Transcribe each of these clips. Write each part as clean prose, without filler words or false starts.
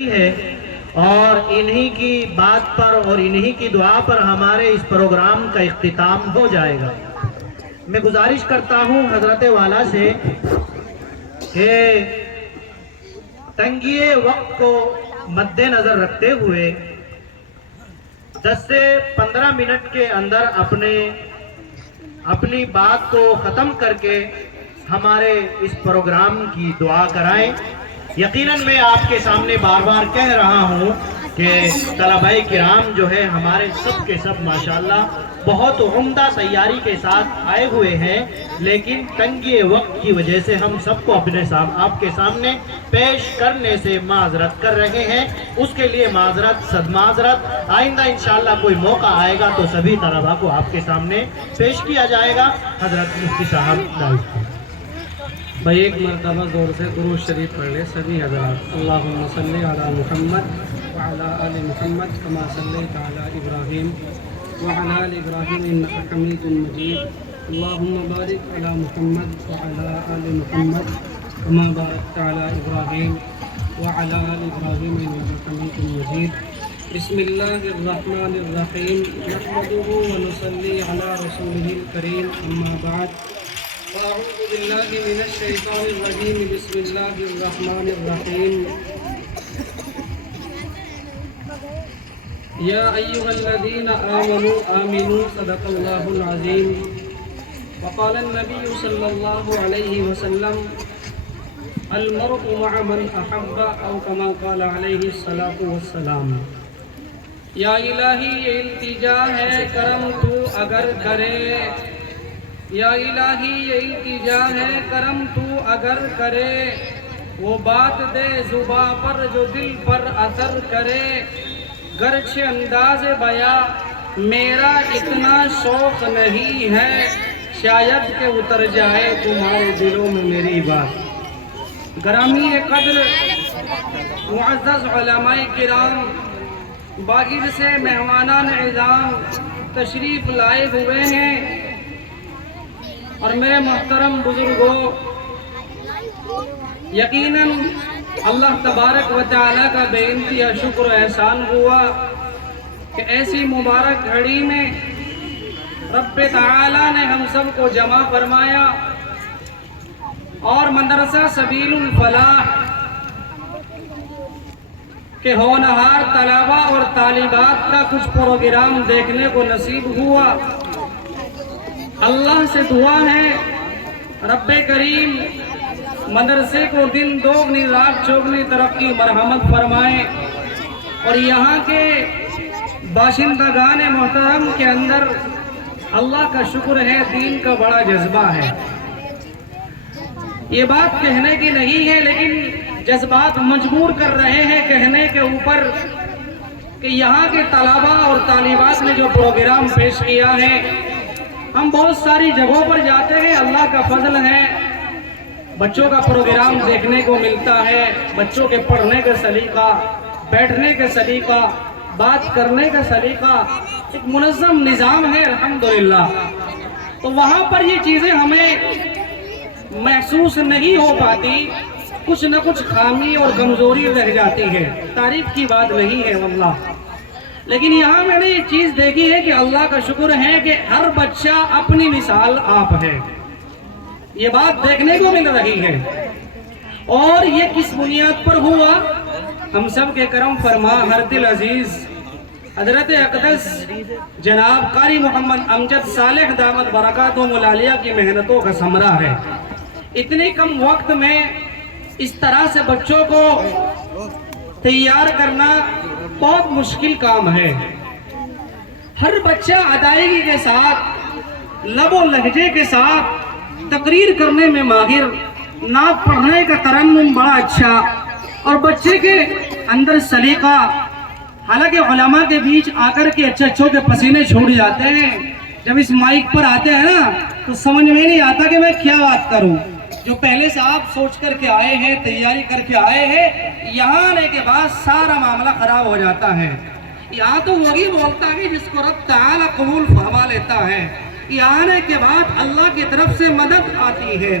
ہے اور انہی کی بات پر اور انہی کی دعا پر ہمارے اس پروگرام کا اختتام ہو جائے گا۔ میں گزارش کرتا ہوں حضرت والا سے کہ تنگی وقت کو مد نظر رکھتے ہوئے 10 سے 15 منٹ کے اندر اپنی بات کو ختم کر کے ہمارے اس پروگرام کی دعا کرائیں۔ یقیناً میں آپ کے سامنے بار بار کہہ رہا ہوں کہ طلبہ کرام جو ہے ہمارے سب کے سب ماشاءاللہ بہت عمدہ تیاری کے ساتھ آئے ہوئے ہیں، لیکن تنگی وقت کی وجہ سے ہم سب کو آپ کے سامنے پیش کرنے سے معذرت کر رہے ہیں۔ اس کے لیے صد معذرت۔ آئندہ انشاءاللہ کوئی موقع آئے گا تو سبھی طلبہ کو آپ کے سامنے پیش کیا جائے گا۔ حضرت مفتی صاحب بھائی ایک مرتبہ زور سے درود شریف پڑھ لے سبھی حضرات۔ اللہم صلی علی محمد وعلی آل محمد کما صلیت علی ابراہیم وعلی آل ابراہیم انک حمید مجید۔ اللہم بارک علی محمد وعلی آل محمد کما بارکت علی ابراہیم وعلی آل ابراہیم انک حمید مجید۔ بسم اللہ الرحمن الرحیم، نحمدہ ونصلی علی رسولہ الکریم، اما بعد۔ اعوذ باللہ من الشیطان الرجیم، بسم اللہ الرحمن الرحیم۔ یا ایہا الذین آمنوا آمنوا صدق اللہ العظیم۔ وقال النبی صلی اللہ علیہ وسلم المرء مع من احب، او کما قال علیہ الصلاۃ والسلام۔ یا الہی یہ التجا ہے کرم تو اگر کرے، یا الہی یہ التجا ہے کرم تو اگر کرے، وہ بات دے زباں پر جو دل پر اثر کرے، گرچہ انداز بیاں میرا اتنا شوق نہیں ہے، شاید کہ اتر جائے تمہارے دلوں میں میری بات۔ گرامی قدر معزز علماء کرام، باغر سے مہمانان اعظام تشریف لائے ہوئے ہیں، اور میرے محترم بزرگوں، یقیناً اللہ تبارک و تعالیٰ کا بے انتہا شکر و احسان ہوا کہ ایسی مبارک گھڑی میں رب تعالیٰ نے ہم سب کو جمع فرمایا، اور مدرسہ سبیل الفلاح کہ ہونہار طلبہ اور طالبات کا کچھ پروگرام دیکھنے کو نصیب ہوا۔ اللہ سے دعا ہے رب کریم مدرسے کو دن دوگنی رات چوگنی ترقی مرحمت فرمائے، اور یہاں کے باشندگان محترم کے اندر اللہ کا شکر ہے، دین کا بڑا جذبہ ہے۔ یہ بات کہنے کی نہیں ہے، لیکن جذبات مجبور کر رہے ہیں کہنے کے اوپر کہ یہاں کے طلبہ اور طالبات نے جو پروگرام پیش کیا ہے، ہم بہت ساری جگہوں پر جاتے ہیں، اللہ کا فضل ہے، بچوں کا پروگرام دیکھنے کو ملتا ہے، بچوں کے پڑھنے کا سلیقہ، بیٹھنے کا سلیقہ، بات کرنے کا سلیقہ، ایک منظم نظام ہے الحمدللہ۔ تو وہاں پر یہ چیزیں ہمیں محسوس نہیں ہو پاتی، کچھ نہ کچھ خامی اور کمزوری رہ جاتی ہے، تعریف کی بات نہیں ہے واللہ۔ لیکن یہاں میں نے یہ چیز دیکھی ہے کہ اللہ کا شکر ہے کہ ہر بچہ اپنی مثال آپ ہے، یہ بات دیکھنے کو مل رہی ہے۔ اور یہ کس بنیاد پر ہوا؟ ہم سب کے کرم فرما ہر دل عزیز حضرت اقدس جناب قاری محمد امجد صالح دامت برکاتہم العالیہ کی محنتوں کا ثمرہ ہے۔ اتنے کم وقت میں اس طرح سے بچوں کو تیار کرنا بہت مشکل کام ہے۔ ہر بچہ ادائیگی کے ساتھ، لب و لہجے کے ساتھ تقریر کرنے میں ماہر، نعت پڑھنے کا ترنم بڑا اچھا، اور بچے کے اندر سلیقہ۔ حالانکہ علماء کے بیچ آ کر کے اچھوں کے پسینے چھوڑ جاتے ہیں، جب اس مائک پر آتے ہیں نا تو سمجھ میں نہیں آتا کہ میں کیا بات کروں۔ جو پہلے سے آپ سوچ کر کے آئے ہیں، تیاری کر کے آئے ہیں، یہاں آنے کے بعد سارا معاملہ خراب ہو جاتا ہے۔ یہاں تو وہی بولتا ہے جس کو رب تعالیٰ قبول فرما لیتا ہے، یہاں آنے کے بعد اللہ کی طرف سے مدد آتی ہے،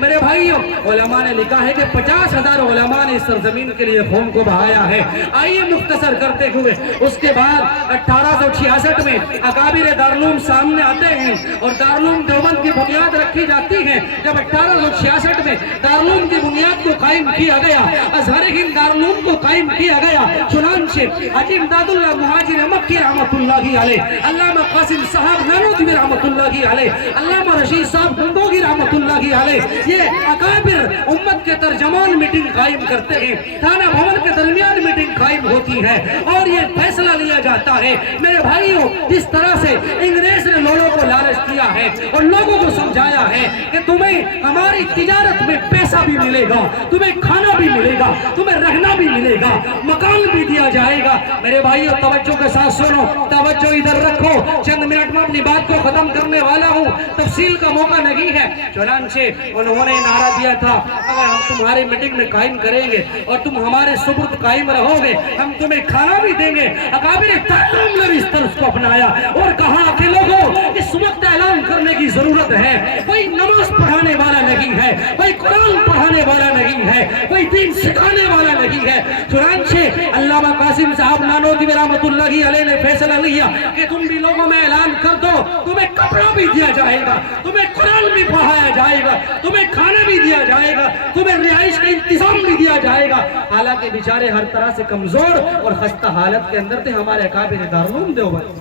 میرے بھائیوں، علماء نے لکھا ہے کہ 50,000 علماء نے اس سرزمین کے لیے خون کو بہایا ہے۔ آئیے مختصر کرتے ہوئے اس کے بعد 1866 میں اکابر دارالعلوم سامنے آتے ہیں اور دارالعلوم دیوبند کی بنیاد رکھی جاتی ہے۔ جب 1866 میں دارالعلوم کی بنیاد کو قائم کیا گیا، ازہر ہند دارالعلوم کو قائم کیا گیا، چنانچہ حاجی امداد اللہ مہاجر مکی رحمۃ اللہ علیہ، علامہ قاسم صاحب نانوتوی رحمۃ اللہ علیہ، علامہ رشید صاحب گنگوہی رحمۃ اللہ علیہ، یہ اکابر امت کے ترجمان میٹنگ قائم کرتے ہیں، تھانہ بھون کے درمیان میٹنگ قائم ہوتی ہے اور یہ فیصلہ لیا جاتا ہے۔ میرے بھائیوں، جس طرح سے انگریز نے لوگوں کو لالچ کیا ہے اور لوگوں کو سمجھایا ہے کہ تمہیں ہماری تجارت میں پیسہ بھی ملے گا، تمہیں کھانا بھی ملے گا، تمہیں رہنا بھی ملے گا، مکان بھی دیا جائے گا۔ میرے بھائیوں، توجہ کے ساتھ سنو، توجہ ادھر رکھو، چند منٹ میں اپنی بات کو ختم کرنے والا ہوں، تفصیل کا موقع نہیں ہے۔ چنانچہ انہوں نے نعرہ دیا تھا، اگر ہم تمہاری میٹنگ میں قائم کریں گے اور تم ہمارے سپرد قائم رہو گے، ہم تمہیں کھانا بھی دیں گے۔ اکابر تعلیم نے اس طرز کو اپنایا اور کہا کہ لوگوں، اس وقت اعلان کرنے کی ضرورت ہے، کوئی نماز پڑھانے والا نہیں ہے، کوئی قرآن پڑھانے والا نہیں ہے، کوئی دین سکھانے والا نہیں ہے۔ چنانچہ علامہ قاسم صاحب نانوتوی رحمۃ اللہ علیہ نے فیصلہ لیا کہ تم بھی لوگوں میں اعلان کر دو، تمہیں کپڑا بھی دیا جائے گا، تمہیں قرآن بھی پڑھایا جائے گا، تمہیں کھانا بھی دیا جائے گا، تمہیں رہائش کا انتظام بھی دیا جائے گا۔ حالانکہ بیچارے ہر طرح سے کمزور اور خستہ حالت کے اندر تھے ہمارے اکابر دارالعلوم دیوبند،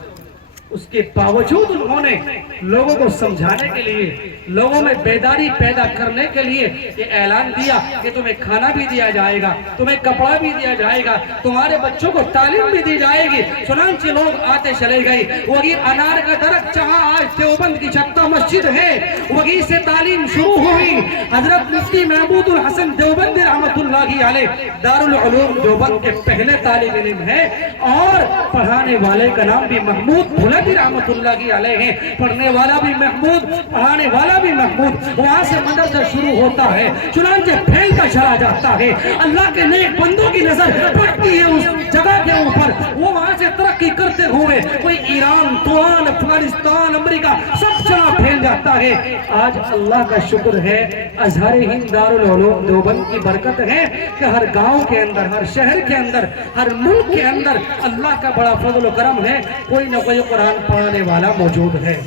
اس کے باوجود انہوں نے لوگوں کو سمجھانے کے لیے، لوگوں میں بیداری پیدا کرنے کے لیے یہ اعلان دیا کہ تمہیں کھانا بھی دیا جائے گا، تمہیں کپڑا بھی دیا جائے گا، تمہارے بچوں کو تعلیم بھی دی جائے گی۔ چنانچہ لوگ آتے چلے گئے، وہی انار کا درخت جہاں آج دیوبند کی چھتہ مسجد ہے، وہی سے تعلیم شروع ہوئی۔ حضرت مفتی محمود الحسن دیوبندی رحمۃ اللہ علیہ دارالعلوم دیوبند کے پہلے طالب علم ہیں اور پڑھانے والے کا نام بھی محمود بھولتی رحمۃ اللہ علیہ ہے، پڑھنے والا بھی محمود، پڑھانے والا بھی محمود۔ وہاں سے مدرسہ شروع ہوتا ہے، چنانچہ پھیلتا چلا جاتا ہے، اللہ کے نیک بندوں کی نظر پڑتی ہے اس جگہ کے اوپر، وہ وہاں سے ترقی کرتے ہوئے کوئی ایران، توان، افغانستان، امریکہ سب جگہ پھیل جاتا ہے۔ آج اللہ کا شکر ہے، ازہر ہند دارالعلوم دیوبند کی برکت ہے کہ ہر گاؤں کے اندر، ہر شہر کے اندر، ہر ملک کے اندر اللہ کا بڑا فضل و کرم ہے، کوئی نہ کوئی قرآن پڑھانے والا موجود ہے۔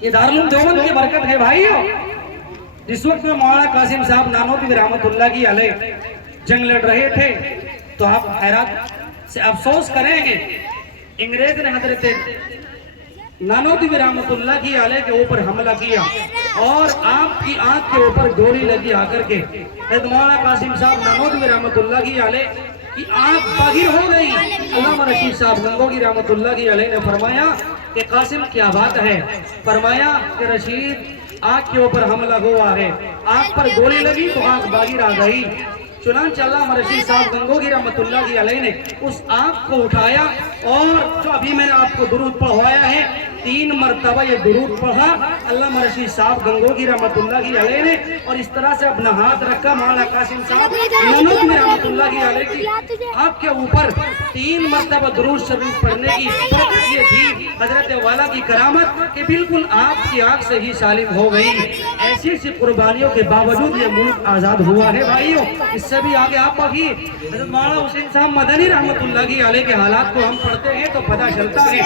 یہ دارالعلوم دیوبند کی برکت ہے بھائیو۔ جس وقت میں مولانا قاسم صاحب نانوتوی رحمۃ اللہ کی علیہ جنگ لڑ رہے تھے تو آپ حیرت سے افسوس کریں گے، انگریز نے حضرت نانوتوی رحمۃ اللہ کی علیہ کے اوپر حملہ کیا اور آپ کی آنکھ کے اوپر گولی لگی آ کر کے۔ مولانا قاسم صاحب نانوتوی رحمۃ اللہ کی علیہ کی آنکھ باغر ہو گئی۔ علامہ رشید صاحب گنگوہی رحمۃ اللہ کی علیہ نے فرمایا کہ قاسم کیا بات ہے؟ فرمایا کہ رشید آنکھ کے اوپر حملہ ہوا ہے، آنکھ پر گولی لگی تو آنکھ باغر آ گئی۔ چنانچہ علامہ رشید صاحب گنگوہی رحمۃ اللہ علیہ نے اس آنکھ کو اٹھایا اور جو ابھی میں نے آپ کو درود پڑھوایا ہے 3 مرتبہ یہ درود پڑھا علامہ رشید صاحب گنگوہی رحمۃ اللہ علیہ نے، اور اس طرح سے اپنا ہاتھ رکھا مولانا قاسم صاحب نانوتوی رحمۃ اللہ علیہ کی آپ کے اوپر 3 مرتبہ درود شریف پڑھنے کی برکت یہ تھی، حضرت والا کی کرامت کہ بالکل آپ کی آنکھ سے ہی سالم ہو گئی۔ ایسی ایسی قربانیوں کے باوجود یہ ملک آزاد ہوا ہے بھائیوں۔ اس سے بھی آگے آپ پڑھیے حضرت مولانا حسین صاحب مدنی رحمۃ اللہ علیہ کے حالات کو ہم پڑھتے ہیں تو پتہ چلتا ہے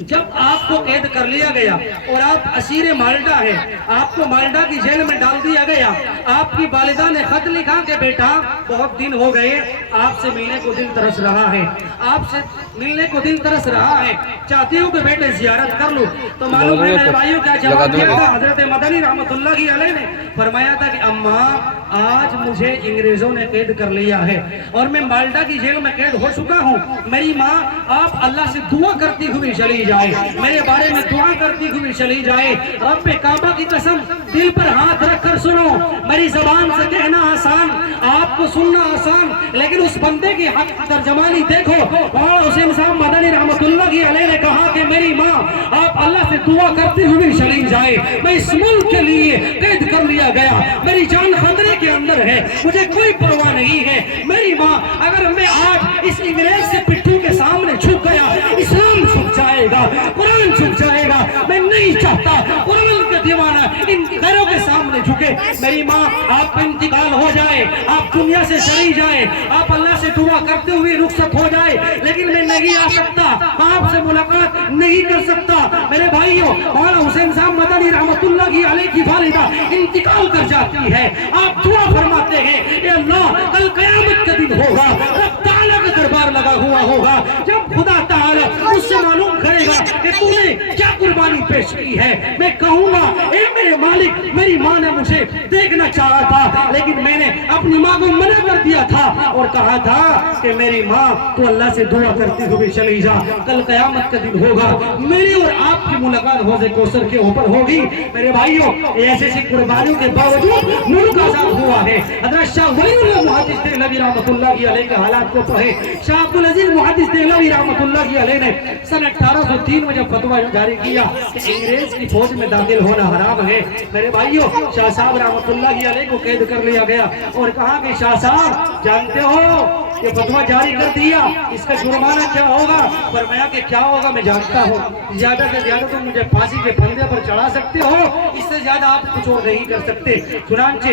جب آپ کو قید کر لیا گیا اور آپ اسیر مالٹا ہیں، آپ کو مالٹا کی جیل میں ڈال دیا گیا، آپ کی والدہ نے خط لکھا کہ بیٹا بہت دن ہو گئے، آپ سے ملنے کو دل ترس رہا ہے، آپ سے ملنے کو دل ترس رہا ہے، چاہتی ہوں کہ بیٹے زیارت کر لوں۔ تو معلوم ہے میرے بھائیوں کیا جواب دیا تھا حضرت مدنی رحمۃ اللہ علیہ نے؟ فرمایا تھا کہ اماں آج مجھے انگریزوں نے قید کر لیا ہے اور میں مالٹا کی جیل میں قید ہو چکا ہوں، میری ماں آپ اللہ سے دعا کرتی ہوئی چلی جائے، میرے بارے میں دعا کرتی ہوئی چلی جائے۔ رب کعبہ کی قسم دل پر ہاتھ رکھ کر سنو، میری زبان سے کہنا آسان، آپ کو سننا آسان، لیکن اس بندے کی حق ترجمانی دیکھو۔ مولانا حسین صاحب مدنی رحمۃ اللہ علیہ نے کہا کہ میری ماں آپ اللہ سے دعا کرتی ہوئی چلی جائے، میں اس ملک کے لیے قید کر لیا گیا، میری جان خطرے کے اندر ہے، مجھے کوئی پرواہ نہیں ہے۔ میری ماں اگر میں آج اس انگریز سے پٹھوں کے سامنے جھک گیا، اسلام جھک جائے گا، قرآن جھک جائے گا، میں نہیں چاہتا قرآن کا دیوانہ ان غیروں کے سامنے جھکے. میری ماں آپ کا انتقال ہو جائے, آپ دنیا سے چلی جائے, آپ اللہ سے دعا کرتے ہوئے رخصت ہو جائے, لیکن میں نہیں آ سکتا, آپ سے ملاقات نہیں کر سکتا. میرے بھائیوں, مولانا حسین صاحب مدنی رحمت اللہ علیہ کی والدہ انتقال کر جاتی ہے. آپ دعا فرماتے ہیں, اے اللہ کل قیامت کا دن ہوگا, رب تعالیٰ کا دربار لگا ہوا ہوگا, جب خدا تعالیٰ اس سے معلوم کرے گا کہ تو نے کیا قربانی پیش کی ہے, میں کہوں گا اے میرے مالک, میری ماں نے مجھے دیکھنا چاہا تھا, لیکن میں نے اپنی ماں کو منع کر دیا تھا اور کہا تھا کہ میری ماں تو اللہ سے دعا کرتی ہوئی چلی جا, کل قیامت کا دن ہوگا, میری اور آپ کی ملاقات حوض کوثر کے اوپر ہوگی. میرے بھائیوں, ایسے ایسی قربانیوں کے باوجود ملک آزاد ہوا ہے. حضرت شاہ ولی اللہ محدث دہلوی رحمۃ اللہ علیہ کے حالات کو پڑھے. شاہ عبدالعزیز محدث دہلوی رحمۃ اللہ علیہ نے سن 1803 میں جب فتویٰ جاری کیا کہ انگریز کی فوج میں داخل ہونا حرام ہے, میرے بھائیوں شاہ صاحب رحمۃ اللہ علیہ کو قید کر لیا گیا اور کہا کہ شاہ صاحب جانتے ہو کہ فتویٰ جاری کر دیا, اس کا جرمانہ کیا ہوگا؟ فرمایا کہ کیا ہوگا میں جانتا ہوں, زیادہ سے زیادہ تم مجھے پھانسی کے پھندے پر چڑھا سکتے ہو, اس سے زیادہ آپ کچھ اور نہیں کر سکتے. چنانچہ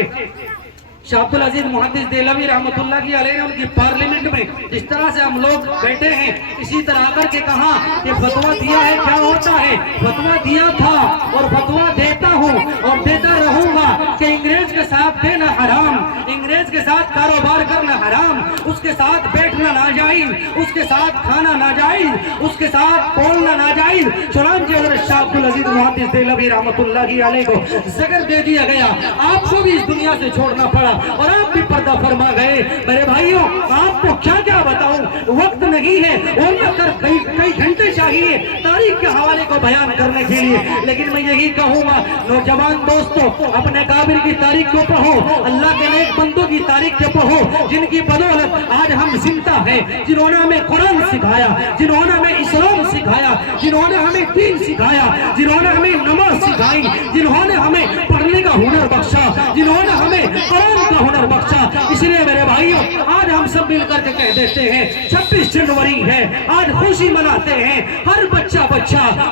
شاہ عبدالعزیز محدث دہلوی رحمۃ اللہ علیہ نے ان کی پارلیمنٹ میں جس طرح سے ہم لوگ بیٹھے ہیں اسی طرح کر کے کہا کہ فتویٰ دیا ہے, کیا ہوتا ہے؟ فتویٰ دیا تھا اور فتویٰ دیتا ہوں اور دیتا رہوں گا کہ انگریز کے ساتھ دینا حرام, انگریز کے ساتھ کاروبار کرنا حرام, اس کے ساتھ بیٹھنا ناجائز, اس کے ساتھ کھانا ناجائز, اس کے ساتھ بولنا ناجائز. چنانچہ حضرت شاہ عبدالعزیز محدث دہلوی رحمۃ اللہ علیہ کو زجر دے دیا گیا, آپ کو بھی اس دنیا سے چھوڑنا پڑا اور آپ بھی پردہ فرما گئے. میرے بھائیوں, آپ کو کیا کیا بتاؤں, وقت نہیں ہے, ورنہ کر کئی گھنٹے چاہیے تاریخ کے حوالے کو بیان کرنے کے لیے, لیکن میں یہی کہوں گا نوجوان دوستوں, اپنے کابر کی تاریخ کو پڑھو, اللہ کے نیک بندوں کی تاریخ کو پڑھو, جن کی بدولت آج ہم زندہ ہیں, جنہوں نے ہمیں قرآن سکھایا, جنہوں نے ہمیں اسلام سکھایا, جنہوں نے ہمیں دین سکھایا, جنہوں نے ہمیں نماز سکھائی, جنہوں نے ہمیں پڑھنے کا ہنر بخشا, جنہوں نے ہمیں قرآن کا ہنر بخشا. اس لیے میرے بھائیوں, آج ہم سب مل کر کے کہہ دیتے ہیں 26 جنوری ہے, آج خوشی مناتے ہیں, ہر بچہ,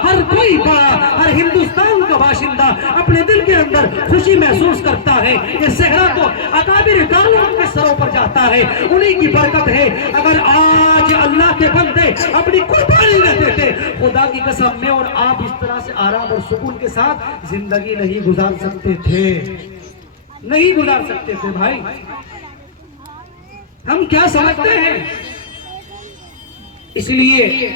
ہر کوئی بڑا, ہر ہندوستان کا باشندہ اپنے دل کے اندر خوشی محسوس کرتا ہے کہ صحرا تو اکابر داروں کے سروں پر جاتا ہے, انہی کی برکت ہے. اگر آج اللہ کے بندے اپنی قربانی نہ دیتے, خدا کی قسم میں اور آپ اس طرح سے آرام اور سکون کے ساتھ زندگی نہیں گزار سکتے تھے, نہیں گزار سکتے تھے. بھائی ہم کیا سمجھتے ہیں, اس لیے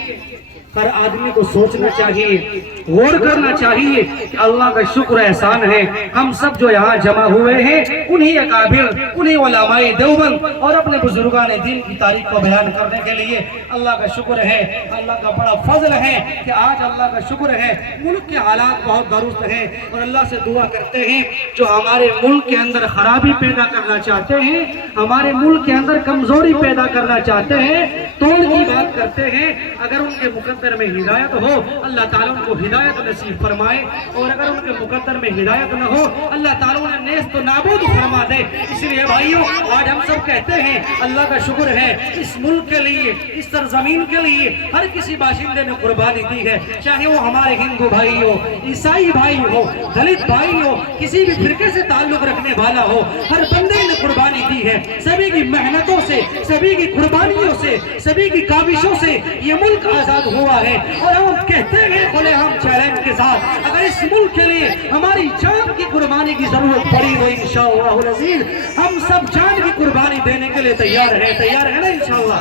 ہر آدمی کو سوچنا چاہیے, غور کرنا چاہیے کہ اللہ کا شکر احسان ہے ہم سب جو یہاں جمع ہوئے ہیں انہی اکابر, انہی علماء دیوبند اور اپنے بزرگان دین کی تاریخ کو بیان کرنے کے لیے اللہ کا شکر ہے, اللہ کا بڑا فضل ہے کہ آج اللہ کا شکر ہے ملک کے حالات بہت درست ہیں, اور اللہ سے دعا کرتے ہیں جو ہمارے ملک کے اندر خرابی پیدا کرنا چاہتے ہیں, ہمارے ملک کے اندر کمزوری پیدا کرنا چاہتے ہیں, توڑ کی بات کرتے ہیں, اگر ان کے مقدر میں ہدایت ہو اللہ تعالیٰ ان کو ہدایت نصیب فرمائے, اور اگر ان کے مقدر میں ہدایت نہ ہو اللہ تعالیٰ انہیں نیست و نابود فرما دے. اس لیے بھائیوں, آج ہم سب کہتے ہیں اللہ کا شکر ہے اس ملک کے لیے, اس سرزمین کے لیے ہر کسی باشندے نے قربانی دی ہے, چاہے وہ ہمارے ہندو بھائی ہو, عیسائی بھائی ہو, دلت بھائی ہو, کسی بھی فرقے سے تعلق رکھنے والا ہو, ہر بندے نے قربانی دی ہے. سبھی کی محنتوں سے, سبھی کی قربانیوں سے, سبھی کی کاوشوں سے یہ ملک آزاد ہوا ہے, اور ہم کہتے ہیں بولے ہم چیلنج کے ساتھ اگر اس ملک کے لیے ہماری جان کی قربانی کی ضرورت پڑی تو انشاءاللہ العزیز ہم سب جان کی قربانی دینے کے لیے تیار ہے نا انشاءاللہ.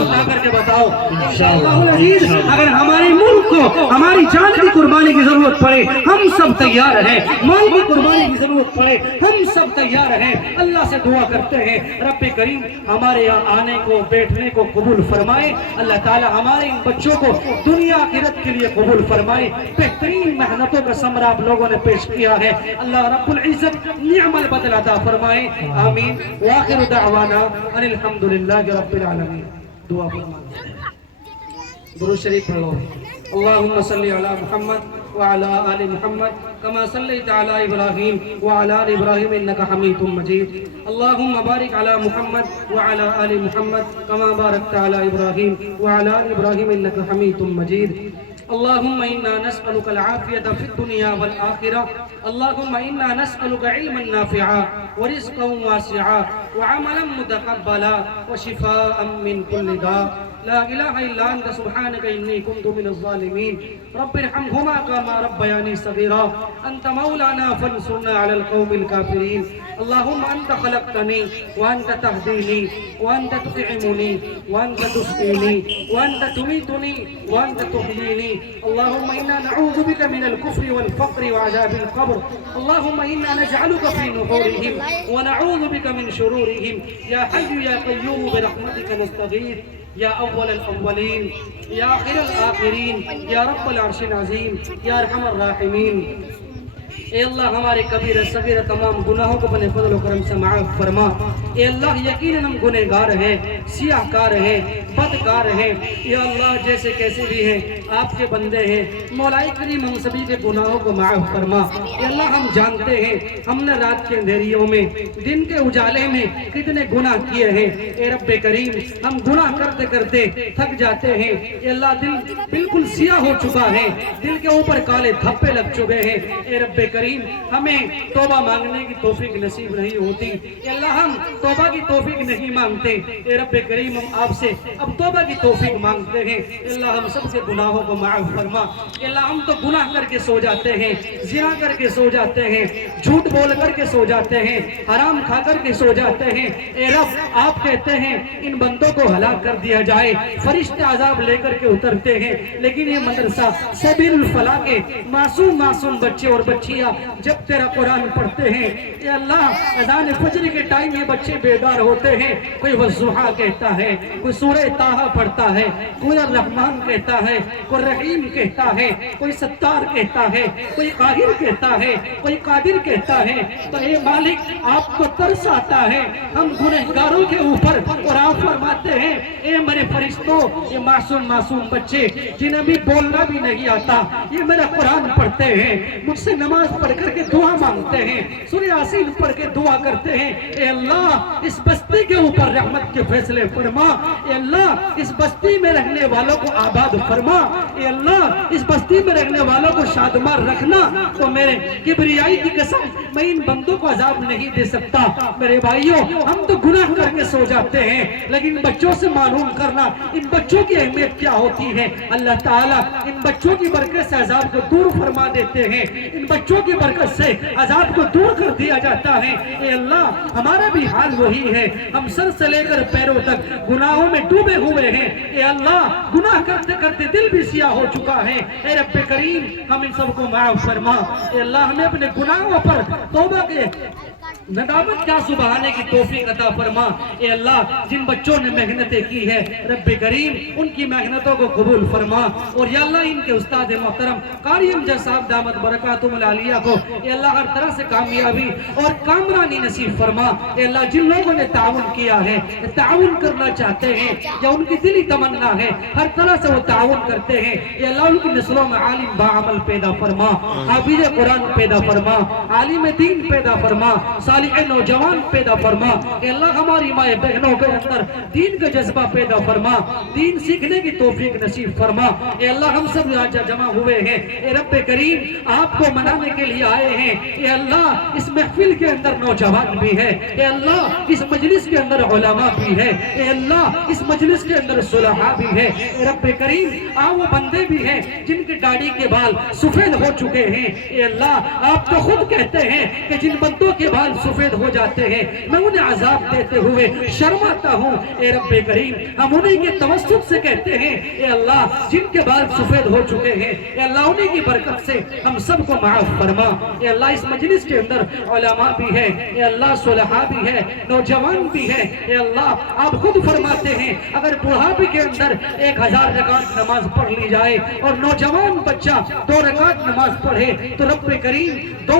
اٹھا کر کے بتاؤ انشاءاللہ العزیز, اگر ہمارے ملک کو ہماری جان کی قربانی کی ضرورت پڑے ہم سب تیار ہیں, مال کی قربانی کی ضرورت پڑے ہم سب تیار ہیں. اللہ سے دعا کرتے ہیں رب کریم ہمارے یہاں آنے کو, بیٹھنے کو قبول فرمائے, اللہ تعالی ہمارے ان بچوں کو دنیا آخرت کے لیے قبول فرمائے. بہترین محنتوں کا ثمرہ آپ لوگوں نے پیش کیا ہے, اللہ رب العزت نعم البدل عطا فرمائے, آمین. وآخر دعوانا ان الحمدللہ رب العالمین. دعا فرمائے, درود شریف پڑھو. اللہم صلی علی محمد وعلى آل محمد كما صليت على إبراهيم وعلى آل إبراهيم إنك حميد مجيد. اللهم بارك على محمد وعلى آل محمد كما باركت على إبراهيم وعلى آل إبراهيم إنك حميد مجيد. اللهم إنا نسألك العافية في الدنيا والآخرة. اللهم إنا نسألك علما نافعا ورزقا واسعا وعملا متقبلا وشفاء من كل داء. لا إله إلا أنت سبحانك إني كنت من الظالمين. رب ارحمهما كما ربياني صغيرا. أنت مولانا فانصرنا على القوم الكافرين. اللهم أنت خلقتني وأنت تهديني وأنت تطعمني وأنت تسقيني وأنت تميتني وأنت تحييني. اللهم إنا نعوذ بك من الكفر والفقر وعذاب القبر. اللهم إنا نجعلك في نحورهم ونعوذ بك من شرورهم. يا حي يا قيوم برحمتك نستغيث. يا أول الأولين يا آخر الآخرين يا رب العرش العظيم يا أرحم الراحمين. اے اللہ ہمارے کبیرہ صغیرہ تمام گناہوں کو اپنے فضل و کرم سے معاف فرما. اے اللہ یقیناً ہم گنہگار ہیں، سیاہ کار ہیں، بدکار ہیں. یا اللہ جیسے کیسے بھی ہیں آپ کے بندے ہیں. مولا کریم ہم سبھی کے گناہوں کو معاف فرما. اے اللہ ہم جانتے ہیں ہم نے رات کے اندھیریوں میں دن کے اجالے میں کتنے گناہ کیے ہیں. اے رب کریم ہم گناہ کرتے کرتے تھک جاتے ہیں. اے اللہ دل بالکل سیاہ ہو چکا ہے، دل کے اوپر کالے دھبے لگ چکے ہیں. اے رب کریم ہمیں توبہ مانگنے کی توفیق نصیب نہیں ہوتی. اے اللہ ہم توبہ کی توفیق نہیں مانگتے. اے رب کریم ہم آپ سے اب توبہ کی توفیق مانگتے ہیں. اے اللہ ہم سب سے گناہوں کو معاف فرما. اے اللہ ہم تو گناہ کر کے سو جاتے ہیں، زنا کر کے سو جاتے ہیں، جھوٹ بول کر کے سو جاتے ہیں، حرام کھا کر کے سو جاتے ہیں. اے رب آپ کہتے ہیں ان بندوں کو ہلاک کر دیا جائے، فرشتے عذاب لے کر کے اترتے ہیں. لیکن یہ مدرسہ سبیل الفلاح کے معصوم بچے اور بچیاں جب تیرا قرآن پڑھتے ہیں، اے اللہ اذان فجر کے ٹائم یہ بچے بیدار ہوتے ہیں. کوئی والضحیٰ کہتا ہے، کوئی سورہ طٰہٰ پڑھتا ہے، کوئی الرحمن کہتا ہے، کوئی رحیم کہتا ہے، کوئی ستار کہتا ہے، کوئی قاہر کہتا ہے، کوئی قادر کہتا ہے. تو اے مالک آپ کو ترس آتا ہے ہم گنہگاروں کے اوپر، اور آپ فرماتے ہیں اے میرے فرشتوں یہ معصوم بچے جنہیں بھی بولنا بھی نہیں آتا یہ میرا قرآن پڑھتے ہیں، مجھ سے نماز پڑھ کر کے دعا مانگتے ہیں، سورہ یاسین پڑھ کے دعا کرتے ہیں. اے اللہ اس بستی کے اوپر رحمت کے فیصلے فرما. اے اللہ اس بستی میں رہنے والوں کو آباد فرما. اے اللہ اس بستی میں رہنے والوں کو شادمار رکھنا. تو میرے کبریائی کی قسم میں ان بندوں کو عذاب نہیں دے سکتا. میرے بھائیوں ہم تو گناہ کر کے سو جاتے ہیں، لیکن بچوں سے معلوم کرنا ان بچوں کی اہمیت کیا ہوتی ہے. اللہ تعالیٰ ان بچوں کی برکت سے عذاب کو دور فرما دیتے ہیں، ان بچوں کی برکت سے عذاب کو دور کر دیا جاتا ہے. اے اللہ ہمارا بھی حال وہی ہے، ہم سر سے لے کر پیروں تک گناہوں میں ڈوبے ہوئے ہیں. اے اللہ گناہ کرتے کرتے دل بھی سیاہ ہو چکا ہے. اے رب کریم ہم ان سب کو معاف فرما. اے اللہ ہمیں اپنے گناہوں پر توبہ کے ندامت کا سبحانے کی توفیق عطا فرما. اے اللہ جن بچوں نے محنتیں کی ہے رب کریم ان کی محنتوں کو قبول فرما. اور یا اللہ ان کے استاد محترم قاری امجد صاحب دامت برکاتہم العالیہ کو اے اللہ ہر طرح سے کامیابی اور کامرانی نصیب فرما. اے اللہ جن لوگوں نے تعاون کیا ہے، تعاون کرنا چاہتے ہیں یا ان کی دلی تمنا ہے ہر طرح سے وہ تعاون کرتے ہیں. اے اللہ ان کی نسلوں میں عالم باعمل پیدا فرما، حافظ قرآن پیدا فرما، عالم دین پیدا فرما، صالح نوجوان پیدا فرما. اے اللہ ہماری مائیں بہنوں کے اندر دین کا جذبہ پیدا فرما، دین سیکھنے کی توفیق نصیب فرما. اے اللہ ہم سب آج جمع ہوئے ہیں اے رب کریم آپ کو منانے کے لیے آئے ہیں. اے اللہ اس محفل کے اندر نوجوان بھی ہے، اے اللہ اس مجلس کے اندر علماء بھی ہے، اے اللہ اس مجلس کے اندر صلحاء بھی ہے. اے رب کریم وہ بندے بھی ہیں جن کی داڑھی کے بال سفید ہو چکے ہیں. اے اللہ آپ تو خود کہتے ہیں کہ جن بندوں کے بال سفید ہو جاتے ہیں میں انہیں عذاب دیتے ہوئے شرماتا ہوں. اے رب کریم ہم انہیں کے توسط سے کہتے ہیں اے اللہ جن کے بال سفید ہو چکے ہیں اے اللہ انہیں کی برکت سے ہم سب کو معاف فرما. اے اللہ اس مجلس کے اندر علماء بھی ہے، اے اللہ صلحاء بھی ہے، نوجوان بھی ہے. اے اللہ آپ خود فرماتے ہیں اگر بڑھاپے کے اندر 1000 رکعت نماز پڑھ لی جائے اور نوجوان بچہ 2 رکعت نماز پڑھے تو رب کریم 2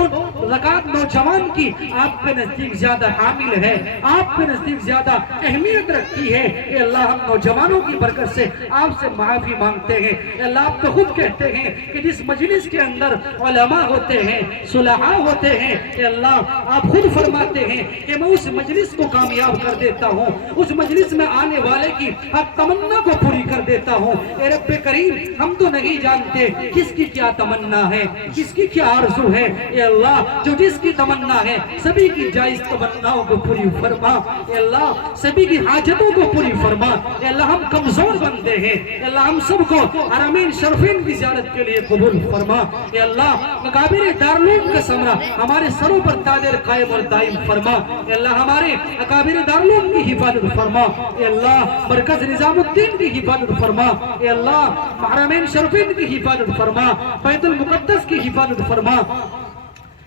رکعت نوجوان کی آپ آپ کے نزدیک زیادہ حامل ہے، آپ کے نزدیک زیادہ اہمیت رکھتی ہے۔ اے اللہ ہم نوجوانوں کی برکت سے آپ سے معافی مانگتے ہیں۔ اے اللہ آپ تو خود کہتے ہیں کہ جس مجلس کے اندر علماء ہوتے ہیں، صلحاء ہوتے ہیں، اے اللہ آپ خود فرماتے ہیں کہ میں اس مجلس کو کامیاب کر دیتا ہوں، اس مجلس میں آنے والے کی ہر تمنا کو پوری کر دیتا ہوں۔ اے رب کریم ہم تو نہیں جانتے کس کی کیا تمنا ہے، کس کی کیا آرزو ہے، اے اللہ جو جس کی تمنا ہے سبھی کی جائز تمناؤں کو پوری فرما، اے اللہ سبھی کی حاجتوں کو پوری فرما۔ اے اللہ ہم کمزور بندے ہیں، اے اللہ ہم سب کو حرمین شرفین کی زیارت کے لیے قبول فرما۔ اے اللہ اکابر دارالعلوم کا ثمرہ ہمارے سروں پر دائر قائم اور دائم فرما۔ اے اللہ ہمارے اکابر دارالعلوم کی حفاظت فرما۔ اے اللہ مرکز نظام الدین کی حفاظت فرما۔ اے اللہ حرمین شرفین کی حفاظت فرما، بیت المقدس کی حفاظت فرما۔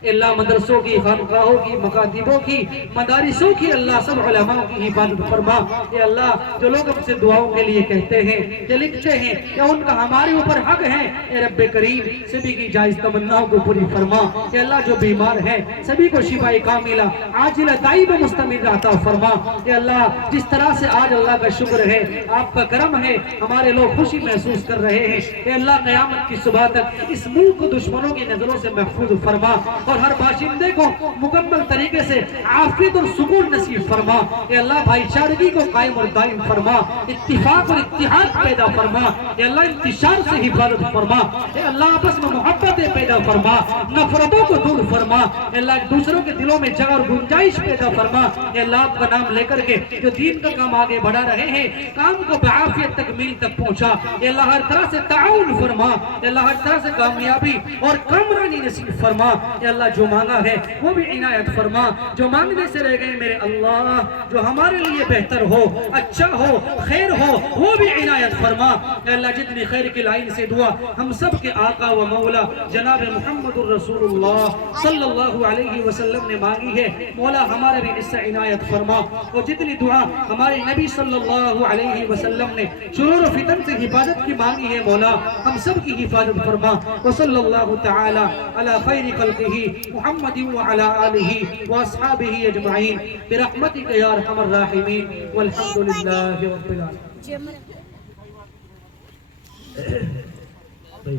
اے اللہ مدرسوں کی، خانقاہوں کی، مکاتبوں کی، مدارسوں کی اللہ سب علماء کی حفاظت فرما۔ اے اللہ جو لوگ ہم سے دعاؤں کے لیے کہتے ہیں یا لکھتے ہیں یا ان کا ہمارے اوپر حق ہے، اے رب کریم سبھی کی جائز تمناؤں کو پوری فرما۔ اے اللہ جو بیمار ہیں سبھی کو شفاء کاملہ عاجلہ دائم مستمر عطا فرما۔ اے اللہ جس طرح سے آج اللہ کا شکر ہے، آپ کا کرم ہے، ہمارے لوگ خوشی محسوس کر رہے ہیں، اے اللہ قیامت کی صبح تک اس ملک کو دشمنوں کی نظروں سے محفوظ فرما اور ہر باشندے کو مکمل طریقے سے عافیت اور سکون نصیب فرما۔ اے اللہ بھائی چارگی کو قائم اور دائم فرما، اتفاق اور اتحاد پیدا فرما۔ اے اللہ انتشار سے حفاظت فرما۔ اے اللہ آپس میں محبتیں پیدا فرما، نفرتوں کو دور فرما۔ اے اللہ دوسروں کے دلوں میں جگہ اور گنجائش پیدا فرما۔ اے اللہ آپ کا نام لے کر کے جو دین کا کام آگے بڑھا رہے ہیں، کام کو بعافیت تکمیل تک پہنچا۔ اے اللہ ہر طرح سے تعاون فرما، اے اللہ ہر طرح سے کامیابی اور کامرانی نصیب فرما۔ اے اللہ جو مانگا ہے وہ بھی عنایت فرما، جو مانگنے سے رہ گئے میرے اللہ جو ہمارے لیے بہتر ہو، اچھا ہو، خیر ہو وہ بھی عنایت فرما۔ اے اللہ جتنی خیر کی لائن سے دعا ہم سب کے آقا و مولا جناب محمد الرسول اللہ صلی اللہ علیہ وسلم نے مانگی ہے، مولا ہمارے بھی اس سے عنایت فرما۔ اور جتنی دعا ہمارے نبی صلی اللہ علیہ وسلم نے شرور و فتن سے حفاظت کی مانگی ہے، مولا ہم سب کی حفاظت فرما۔ وصلی اللہ تعالی علی خیر خلقہ محمد وعلى آله وأصحابه أجمعين برحمتك يا أرحم الراحمين والحمد لله رب العالمين۔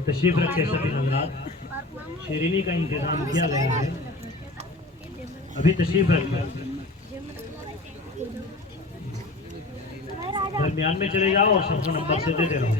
تشریف رکھتے سبھی حضرات، شیرینی کا انتظام کیا گیا ہے، ابھی تشریف رکھتے درمیان میں چلے جاؤ اور صف نمبر سے دیتے رہو۔